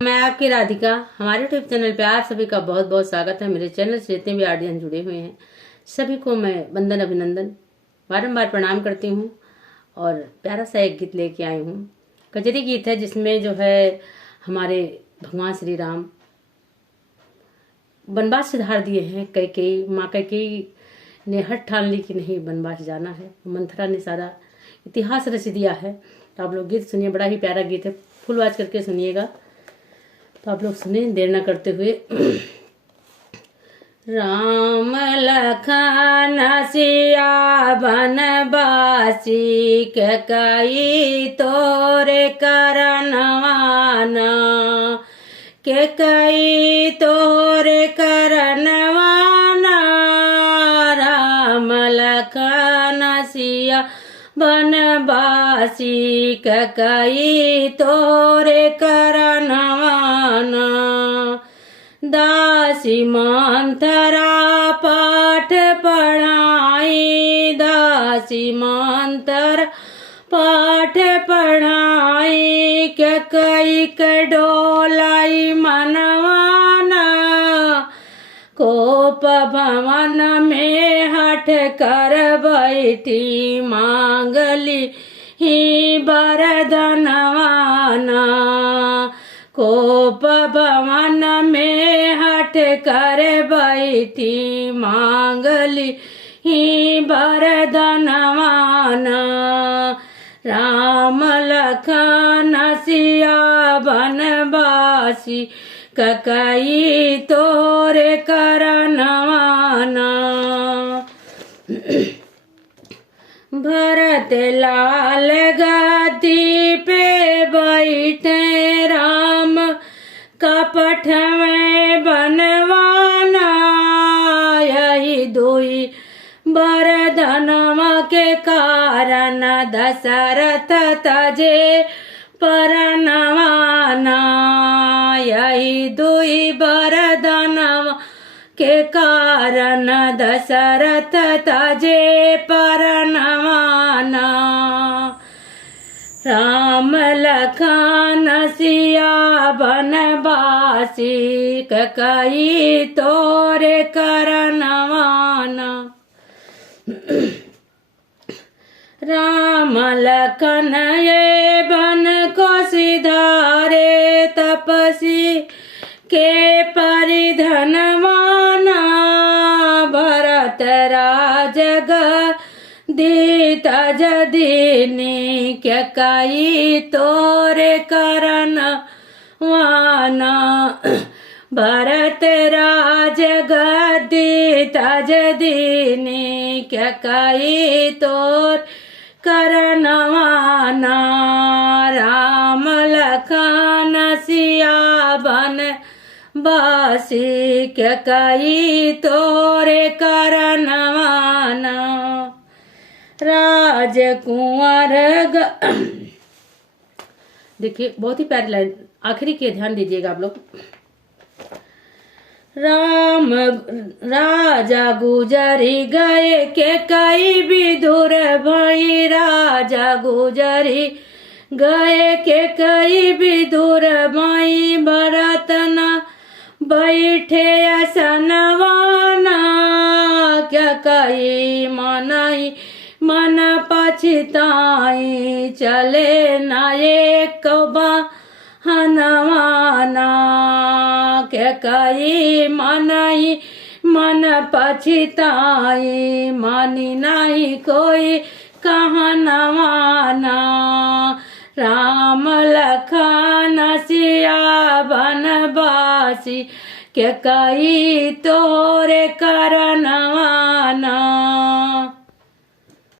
मैं आपकी राधिका। हमारे यूट्यूब चैनल पे आप सभी का बहुत बहुत स्वागत है। मेरे चैनल से जितने भी ऑडियंस जुड़े हुए हैं सभी को मैं वंदन अभिनंदन बारंबार प्रणाम करती हूँ। और प्यारा सा एक गीत लेके आई हूँ, कजरी गीत है, जिसमें जो है हमारे भगवान श्री राम वनवास से धार दिए हैं। कैकेयी माँ कैकेयी ने हट ठान ली कि नहीं वनवास जाना है। मंथरा ने सारा इतिहास रच दिया है। तो आप लोग गीत सुनिए, बड़ा ही प्यारा गीत है, फुल आवाज करके सुनिएगा। तो आप लोग सुने देर न करते हुए। राम लखन सिया बनवासी कैकेयी तोरे करनवाना, कैकेयी तोरे करनवाना। राम लखन सिया बनवासी कैकेयी तोरे करनवाना। दासी मंथरा पाठ पढ़ाई, दासी मंत्र पाठ पढ़ाई, कैकेयी के डोलाई मनवाना। कोप भवन में हठ कर बैठी मांगली ही वरदानवाना। कोप भवन में हठ कर बैठी मांगली ही वरदानवाना। राम लखन सिया बनवासी कैकेयी तोरे करनवाना। भरत लाल गद्दी पे बैठे राम कपट में बनवाना। यही दुई वरदानवा के कारण दशरथ तजे परनवाना। यही दुई वरदानवा के कारण दशरथ तजे परनवाना। राम लखन सिया बनवासी कैकेयी तोरे करनवाना। राम लखन ये बन को सिधारे तपसी के परिधनवाना। भरत राज गद्दी तज दीनी कैकेयी तोरे करनवाना। भरत राज गद्दी तज दीनी कैकेयी तोर करनवाना। राम लखन सिया बनवासी कैकेयी तोरे करनवाना। राजकुंवर देखिए, बहुत ही प्यारी लाइन, आखिरी के ध्यान दीजिएगा आप लोग। राम राजा गुजरी गए कैकेयी विदुर भई। राजा गुजरी गए कैकेयी विदुर भई। भरत न बैठे असनवाना। कैकेयी मनई मन पछताई चले न एक हनवाना। कैकेयी मनई मन पछताई मानी नहीं कोई कहनवाना। राम लखन सिया बनवासी कैकेयी तोरे करनवाना।